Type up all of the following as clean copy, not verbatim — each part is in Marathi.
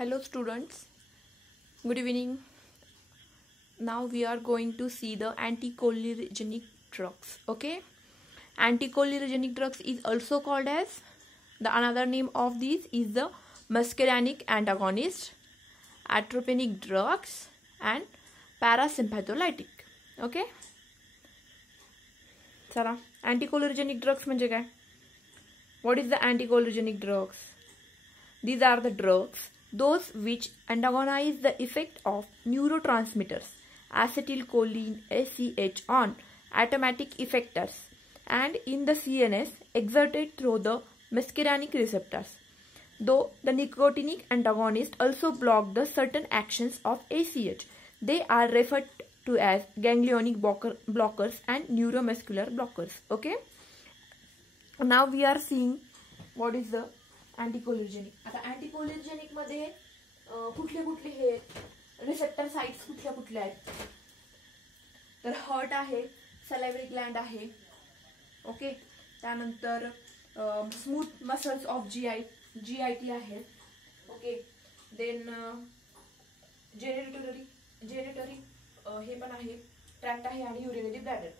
Hello students, good evening. Now we are going to see the anticholinergic drugs. Okay, anticholinergic drugs is also called as, the another name of these is the muscarinic antagonist, atropinic drugs and parasympatholitic. Okay, चला anticholinergic drugs म्हणजे काय? What is the anticholinergic drugs? These are the drugs those which antagonize the effect of neurotransmitters acetylcholine ACH on automatic effectors and in the CNS exerted through the muscarinic receptors. Though the nicotinic antagonists also block the certain actions of ACH, they are referred to as ganglionic blockers and neuromuscular blockers. Okay. Now we are seeing what is the anticholinergic. आता anticholinergic मध्ये कुठले कुठले हे रिसेप्टर साइट्स कुठले आहेत, तर हार्ट आहे, सलायव्हरी ग्लँड आहे. ओके, त्यानंतर स्मूथ मसल्स ऑफ जीआयटी आहे. ओके, देन जेनेटरी हे पण आहे, ट्रॅक्ट आहे आणि urinary bladder.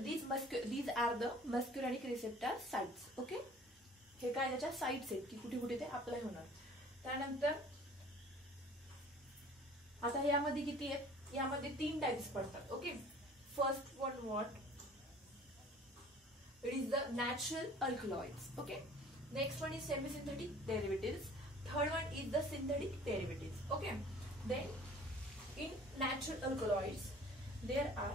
these are the muscarinic receptor sites. Okay, हे काय त्याच्या साइट्स आहेत की कुठे कुठे ते अप्लाय होणार. त्यानंतर आता यामध्ये किती आहेत, यामध्ये 3 टाइप्स पडतात. Okay, first one what it is the natural alkaloids. Okay, next one is semi synthetic derivatives, third one is the synthetic derivatives. Okay, then in natural alkaloids there are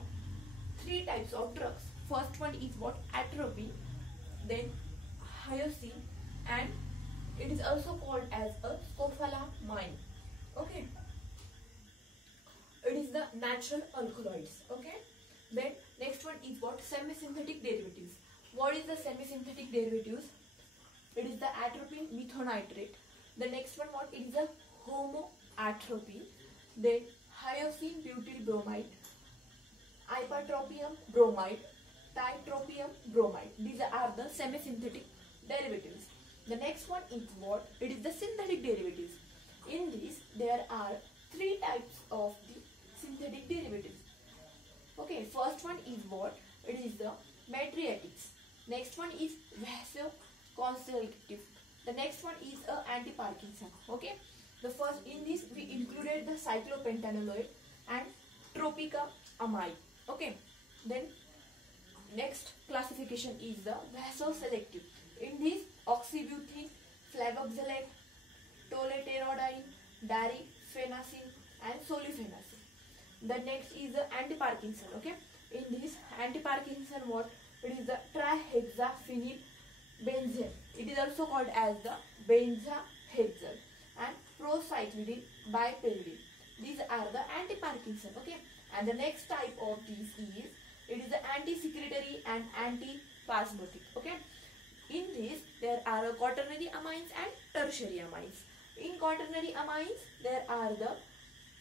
3 types of drugs. First one is what, atropine, then hyoscine, and it is also called as a scopolamine. Okay, it is the natural alkaloids. Okay, then next one is what, semi-synthetic derivatives. What is the semi-synthetic derivatives? It is the atropine methonitrate. The next one what, it is the homoatropine, then hyoscine butyl bromide, ipratropium bromide, tiotropium bromide. These are the semi-synthetic derivatives. The next one is what, it is the synthetic derivatives. In these there are 3 types of the synthetic derivatives. Okay, first one is what, it is the matriatics. Next one is vasoconstrictive. The next one is a anti-Parkinson. Okay, the first in this we included the cyclopentanoid and tropicamide. Okay, then next classification is the vasoselective. In this oxybutyn, flavoxylate, toleterodine, darifenacin and solifenacin. The next is the anti-Parkinson. Okay, in this anti-Parkinson what, it is the trihexaphenyl benzene. It is also called as the benzahexal and procyclidine bipyridine. These are the anti-Parkinson. Okay, and the next type of these is, it is the anti-secretory and anti-spasmodic. Okay, in this there are quaternary amines and tertiary amines. In quaternary amines there are the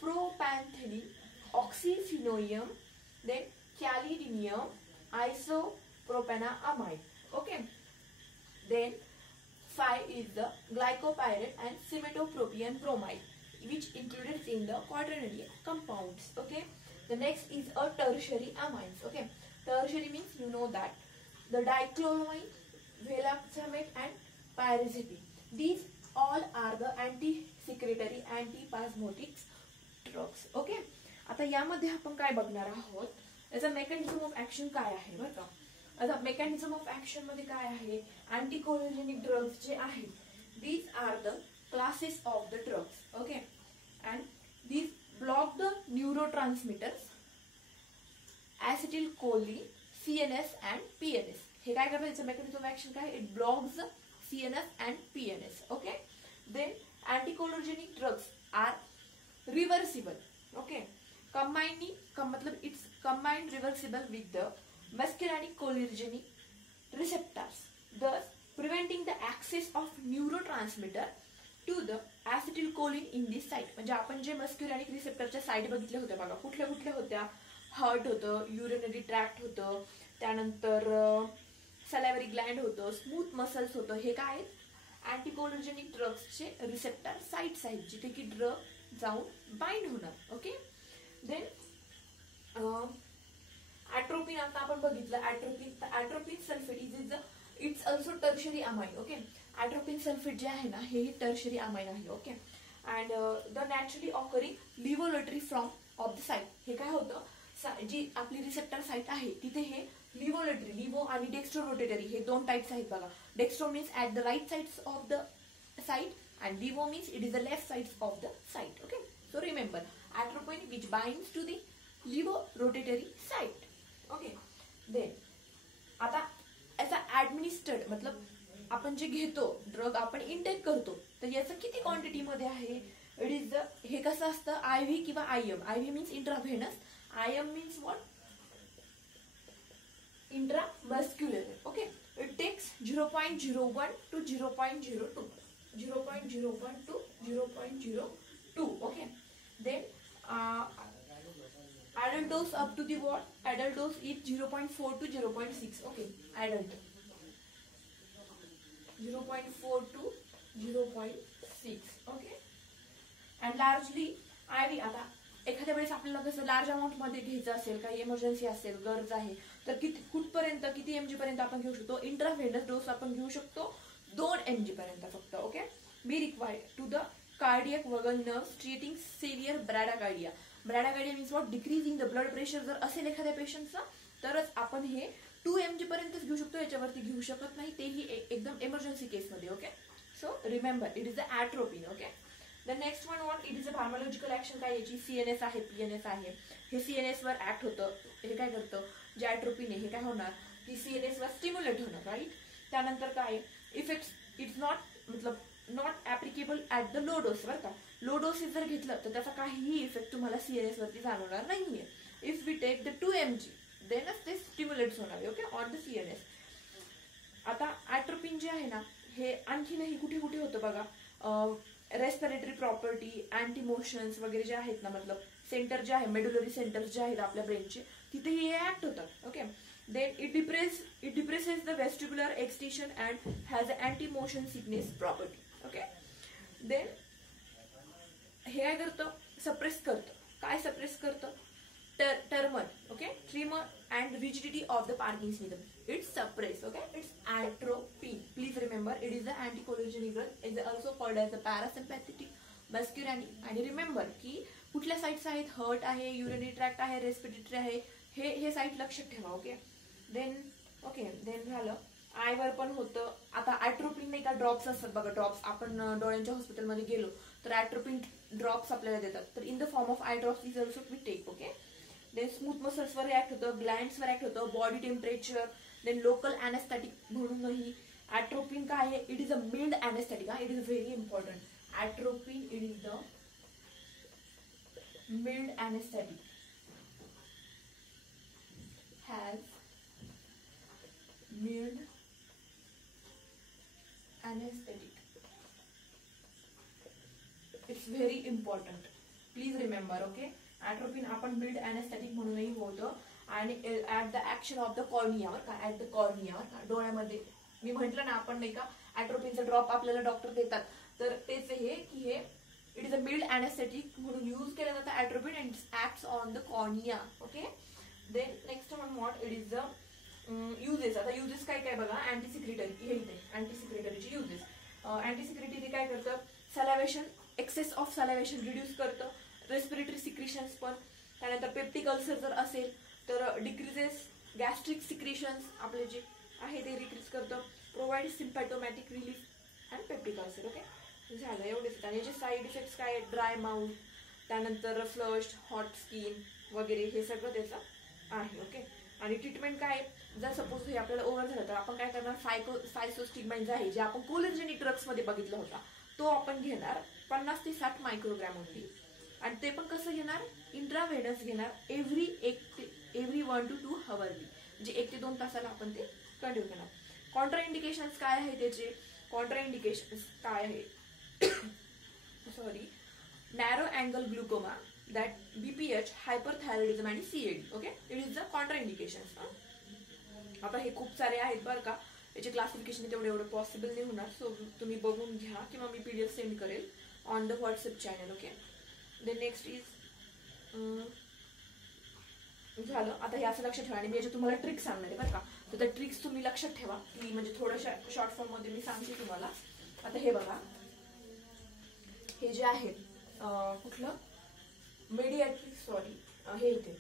propantheline, oxyphenonium, then chalidinium, isopropanamide. Okay, then 5 is the glycopyrrole and simetopropion bromide, which included in the quaternary compounds. Okay, the next is a tertiary amines. Okay, tertiary means you know that the dichloramine, valproate and pyrazidine. These all are the anti-secretory, anti-spasmodic drugs. Okay, आता यामध्ये आपण काय बघणार आहोत, याचा मेकॅनिझम ऑफ ऍक्शन काय आहे बरं का. आता मेकॅनिझम ऑफ ऍक्शन मध्ये काय आहे, अँटीकोलिनर्जिक ड्रग्स जे आहेत, these are the classes of the drugs. Okay, and these block the neurotransmitters acetylcholine, CNS and PNS. हे काय करतात, याचं मेकॅनिझम ऑफ ऍक्शन काय, it blocks CNS and PNS. Okay, then anticholinergic drugs are reversible. Okay, मतलब it's combined reversible with the muscarinic cholinergic receptors, thus preventing the access of neurotransmitter to the acetylcholine in this site. म्हणजे आपण जे muscarinic receptorच्या साइट बघितल्या होत्या बघा, कुठल्या कुठल्या होत्या, हार्ट होतं, युरिनरी ट्रॅक्ट होतं, त्यानंतर सलायव्हरी ग्लँड होतं, स्मूथ मसल्स होतं. हे काय अँटीकोलिनर्जिक ड्रग्सचे रिसेप्टर साइट्स आहेत जिथे की ड्रग जाऊन बाइंड होणार. ओके. देन ॲट्रोपिन आता आपण बघितलं. Atropine sulphate is it's also tertiary amine. Okay. Atropine sulphate जे आहे ना हे टर्शरी अमाइन आहे. Okay. And the naturally occurring levorotatory from of the site. हे काय होतं, जी आपली रिसेप्टर साइट आहे तिथे हे लिव्होलेटरी, लिव्हो आणि डेक्स्ट्रो रोटेटरी हे दोन टाइप्स आहेत बघा. Dextro means at the right sides of the site and levo means it is the left sides of the site. Okay. So remember atropine which binds to the levo rotatory site. Okay. Then आता याचा ऍडमिनिस्टर्ड मतलब आपण जे घेतो ड्रग आपण इनटेक करतो तर याचं किती क्वांटिटी मध्ये आहे. इट इज द, हे कसं असतं, आयव्ही किंवा IM. IV means intravenous, IM means what, intramuscular. Okay. It takes 0.01 to 0.02, 0.01 to 0.02. Okay. Then adult dose up to the what? Adult dose is 0.4 to 0.6. Okay. Adult 0.4 to 0.6. Okay. And largely IV. आता एखाद्या वेळेस आपल्याला कसं लार्ज अमाऊंट मध्ये घ्यायचं असेल, काही इमर्जन्सी असेल, गरज आहे तर कुठपर्यंत किती एमजी पर्यंत आपण घेऊ शकतो. इंट्राव्हेनस डोस आपण घेऊ शकतो 2 mg पर्यंत फक्त. Okay. Be required to the cardiac vagal nerve treating severe bradycardia. Bradycardia means what, decreasing the blood pressure जर असेल एखाद्या पेशंटचा तरच आपण हे 2 mg पर्यंतच घेऊ शकतो, याच्यावरती घेऊ शकत नाही, तेही एकदम इमर्जन्सी केसमध्ये. Okay. So remember it is the atropine. Okay. The next one what, it is a pharmacological action. काय याची सीएनएस आहे, पीएनएस आहे. हे सीएनएस वर ऍक्ट होतं. हे काय करतं, जे ॲट्रोपिन आहे हे काय होणार, ही सीएनएस वर स्टिम्युलेट होणार. राईट. त्यानंतर काय इफेक्ट्स, इट्स नॉट मतलब not applicable at the low dose. बरं का, लो डोसेस जर घेतलं तर त्याचा काहीही इफेक्ट तुम्हाला सीएनएस वरती जाणवणार नाहीये. If we take the 2 mg देनच ते स्टिम्युलेट्स होणार. ओके. On the CNS. आता ॲट्रोपिन जे आहे ना हे आणखीनही कुठे कुठे होतं बघा. रेस्पिरेटरी प्रॉपर्टी, अँटी मोशन्स वगैरे जे आहेत ना, मतलब सेंटर जे आहे, मेडुलरी सेंटर्स जे आहेत आपल्या ब्रेनचे, तिथेही हे ऍक्ट होतात. Okay. Then it depresses the vestibular extension and has anti motion sickness property. Okay. Then हे काय करतं, सप्रेस करतं. काय सप्रेस करतं, tremor. Okay. Tremor and rigidity of the parkinsonism. It's suppress. Okay. It's atropine. Please remember it is the anticholinergic drug. It is also called as the parasympathetic muscarinic. आणि remember की कुठल्या साइट्स आहेत, हर्ट आहे, युरिनरी ट्रॅक्ट आहे, रेस्पिरेटरी आहे, हे साइट लक्षात ठेवा. ओके. देन झालं आयवर पण होतं. आता ॲट्रोपिन नाही का ड्रॉप्स असतात बघा, ड्रॉप्स आपण डोळ्यांच्या हॉस्पिटलमध्ये गेलो तर ॲट्रोपिन ड्रॉप्स आपल्याला देतात. तर in the form of eye drops is also we take. Okay. Then smooth मसल्सवर ऍक्ट होतं, ग्लँड्सवर ऍक्ट होतं, body temperature. Then local anaesthetic म्हणूनही ॲट्रोपिन काय आहे, it is a mild anaesthetic. It is very important. Atropine it is the mild anaesthetic, has mild anaesthetic. It's very important. Please remember. Okay. Atropine आपण मिल्ड अॅनेस्थेटिक म्हणूनही होतं आणि at the action of the कॉर्नियावर का, ऍट द कॉर्नियावर डोळ्यामध्ये. मी म्हटलं ना आपण नाही का ॲट्रोपिनचा ड्रॉप आपल्याला डॉक्टर देतात तर तेच हे की हे it is a mild anaesthetic म्हणून यूज केलं जातं atropine and acts on the cornea. Okay. Then next one what, it is the uses. आता युजेस काय काय बघा, अँटीसिक्रेटरी. हे इथे अँटीसिक्रेटरीचे युजेस. अँटीसिक्रेटरी काय करतं, सलावेशन, एक्सेस ऑफ सलावेशन रिड्यूस करतं, रेस्पिरेटरी सिक्रिशन्स पण. त्यानंतर पेप्टिक अल्सर जर असेल तर डिक्रीजेस गॅस्ट्रिक सिक्रिशन्स आपले जे आहे ते डिक्रीज करतं. Provide symptomatic relief and peptic ulcer. Okay. झालं एवढेच. आणि याचे साईड इफेक्ट्स काय, ड्राय माउथ, त्यानंतर फ्लश्ड, हॉट स्किन वगैरे हे सगळं त्याचं आहे. ओके. आणि ट्रीटमेंट काय, जर सपोज हे आपल्याला ओव्हर झालं तर आपण काय करणार, सायसोस्टिग्माइन जे आहे, जे आपण कोलिनर्जिक ड्रग्स मध्ये बघितला होता तो आपण घेणार 50 ते 60 मायक्रोग्रॅम ओनली. आणि ते पण कसं घेणार, इंट्राव्हेनस घेणार एव्हरी 1 to 2 हवरली, म्हणजे 1 ते 2 तासाला आपण ते कंटिन्यू करणार. कॉन्ट्रा इंडिकेशन्स काय आहे त्याचे, कॉन्ट्रा इंडिकेशन्स काय आहे, sorry, narrow angle glaucoma, that BPH, hyperthyroidism आणि CAD. Okay. It is the contraindications. आता हे खूप सारे आहेत बरं का, याचे क्लासिफिकेशन तेवढं एवढं पॉसिबल नाही होणार. सो तुम्ही बघून घ्या किंवा मी PDF सेंड करेल on the WhatsApp channel. Okay. Then next is झालं. आता हे असं लक्षात ठेवा आणि मी याच्या तुम्हाला ट्रिक्स सांगणार आहे बरं का. तर त्या ट्रिक्स तुम्ही लक्षात ठेवा की म्हणजे थोड्याशा शॉर्ट फॉर्म मध्ये मी सांगते तुम्हाला. आता हे बघा, हे जे आहे कुठलं मीडिएट्रिक्स, सॉरी हे इथे.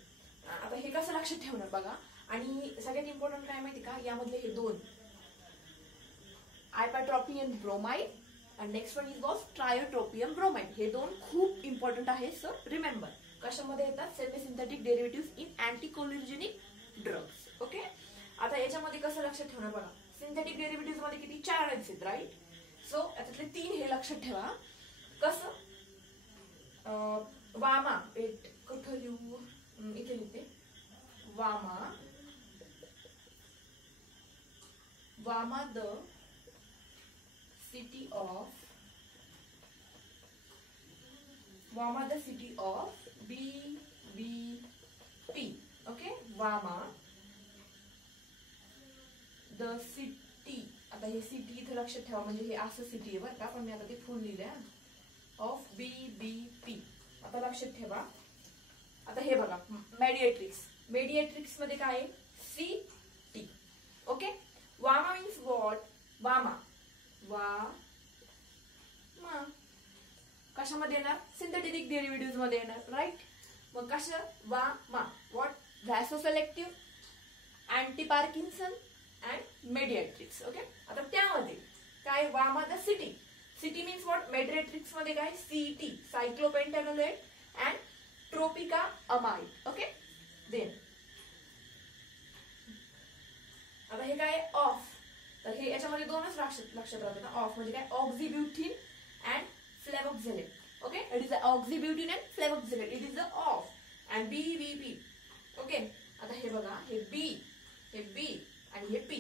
आता हे कसं लक्षात ठेवणार बघा. आणि सगळ्यात इम्पॉर्टंट काय माहिती का, यामधले हे दोन आयपॅट्रॉपियम ब्रोमाइड आणि next one is was tiotropium bromide. हे दोन खूप इम्पॉर्टंट आहेत. सो रिमेंबर कशामध्ये येतात, सेमी सिंथेटिक डेरिव्हेटिव्ह इन अँटीकोलिर्जेनिक ड्रग्स. ओके. आता याच्यामध्ये कसं लक्षात ठेवणार बघा, सिंथेटिक डेरिव्हेटिव्ह मध्ये किती 4 टाइप्स आहेत राईट. सो याच्यातले 3 हे लक्षात ठेवा. कसं वामा, कुठं लिहू, इथे लिहिते वामा, वामा द सिटी ऑफ, वामा the CT of BBP. Okay. वामा द सिटी, आता हे सिटी इथे लक्षात ठेवा म्हणजे हे असं सिटी आहे बरं का, पण मी आता ते फुल लिहिलंय ऑफ BBP. आता लक्षात ठेवा. आता हे बघा मेडिएट्रिक्स, मेडिएट्रिक्स मध्ये काय आहे CT. ओके. वामा मीन्स व्हॉट, वामा, वामा कशामध्ये येणार, सिंथेटिक डेरिव्हेटिव्ह मध्ये येणार राईट. मग कसं वामा, what, vasoselective, anti Parkinson and mydriatics. Okay. आता त्यामध्ये काय वामा the CT, CT means what, mydriatics मध्ये काय CT, cyclopentolate and tropicamide. Okay. Then आता हे काय ऑफ, तर हे याच्यामध्ये दोनच लक्षात राहतात ना. ऑफ म्हणजे काय, oxybutynin and flavoxate. Okay. It is oxybutynin and flavoxate, it is the of. And BBP. Okay. आता हे बघा, हे B आणि हे P,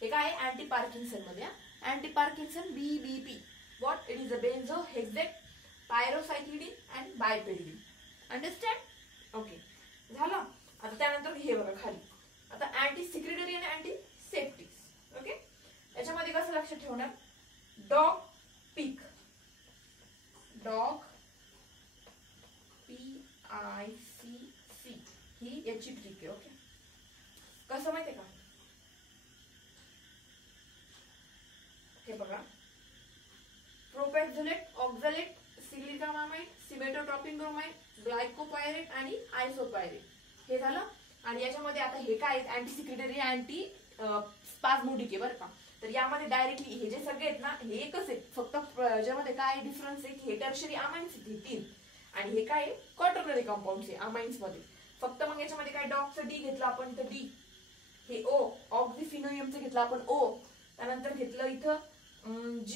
हे काय अँटी पार्किन्सन मध्ये, anti Parkinson BBP. What, it is a benzhexol, procyclidine and biperiden. Understand. Okay. झालं. आता त्यानंतर हे बघा खाली, आता अँटी सिक्रेटरी आणि अँटी सेप्टिक्स. ओके. याच्यामध्ये कसं लक्षात ठेवणार, डॉग पीक, डॉग PICC ही याची ट्रिक आहे. ओके. कसं माहितीये का, हे बघा प्रोपॅक्झोलेट, ऑक्झालेट, सिलिकामामाइड, सिमेटोट्रॉपिन ब्रोमाइड, ग्लायकोपायरेट आणि आयसोपायरेट. हे झालं. आणि याच्यामध्ये आता हे काय अँटी सिक्रेटरी, अँटी स्पाझमोडिक आहे बरं का. तर यामध्ये डायरेक्टली हे जे सगळे आहेत ना हे एकच आहेत, फक्त याच्यामध्ये काय डिफरन्स आहे की हे टर्शरी अमाइन्स आहेत, हे 3, आणि हे काय क्वाटर्नरी कंपाऊंड्स आहे अमाइन्स मध्ये. फक्त मग याच्यामध्ये काय डॉगचं D घेतलं आपण तर D, हे O, ऑक्झिफिनोइयमचं घेतलं आपण O, त्यानंतर घेतलं इथं G,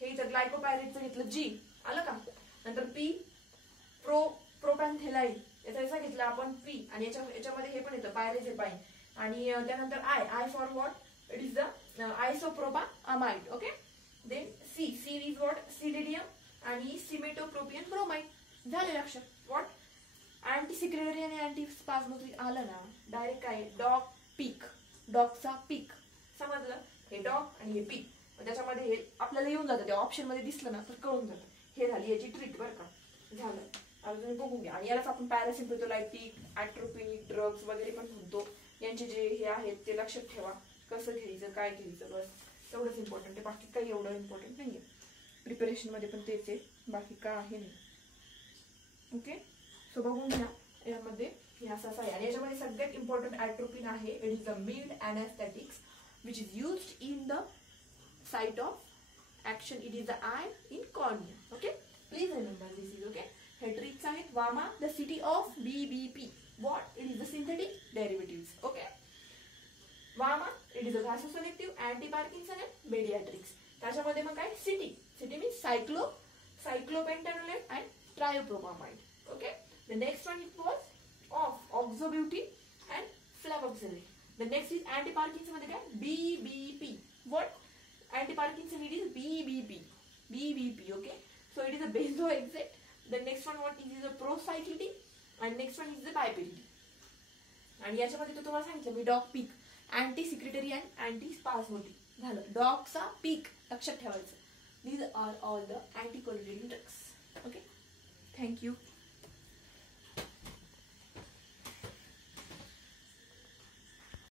हे इथं ग्लायकोपायरेटचं घेतलं G. आलं का. नंतर P प्रोपॅन्थेलाइड, याचा घेतला आपण P, आणि याच्यामध्ये हे पण येतं पायरेझेपाइन. आणि त्यानंतर I for what, it is the isopropamide. Okay. Then C is what, clidinium आणि सिमेटोप्रोपियन ब्रोमाइड. झाले लक्षात. व्हॉट, अँटी सिक्रेटरी आणि अँटी स्पाझमोडिक आलं ना, डायरेक्ट काय डॉग पीक, डॉगचा पीक. समजलं. हे डॉग आणि हे पीक, त्याच्यामध्ये हे आपल्याला येऊन जातं, त्या ऑप्शन मध्ये दिसलं ना तर कळून जातं. हे झाली याची ट्रिक बरं का. झालं. आता तुम्ही बघून घ्या. आणि यालाच आपण पॅरासिम्पेथोलायटिक, ॲट्रोपिनिक ड्रग्स वगैरे पण म्हणतो. यांचे जे हे आहेत ते लक्षात ठेवा, कसं घ्यायचं काय घ्यायचं, बस तेवढंच इम्पॉर्टंट आहे. बाकी काही एवढं इम्पॉर्टंट नाहीये. प्रिपरेशन मध्ये पण तेच आहे, बाकी का आहे नाही. ओके. सो बघून घ्या. यामध्ये हे असं आहे. आणि याच्यामध्ये सगळ्यात इम्पॉर्टंट ॲट्रोपिन आहे. It is the mild anaesthetics which is used in the site of action. It is the eye in cornea. Okay. Please remember this is. Okay. हे ट्रिक्स आहेत. वामा the CT of BBP. What? It is the synthetic derivatives. Okay. वामा, it is a vasoselective, anti-Parkinson and mediatrix. त्याच्यामध्ये मग काय CT, CT means cyclopentolate and tropicamide. Okay. The next one it was oxobutyl and flavoxylate. The next is anti-Parkinson मध्ये काय BBP. What? Anti-Parkinson it is BBP. Okay. So it is a benzoxide. The next one what is a procyclitic. आणि next one is the biperiden. आणि याच्यामध्ये तो तुम्हाला सांगितलं मी dog peak, anti secretory and anti spasmodic झालं. डॉगचा पीक लक्षात ठेवायचं. These are all the anticholinergic drugs. Okay, thank you.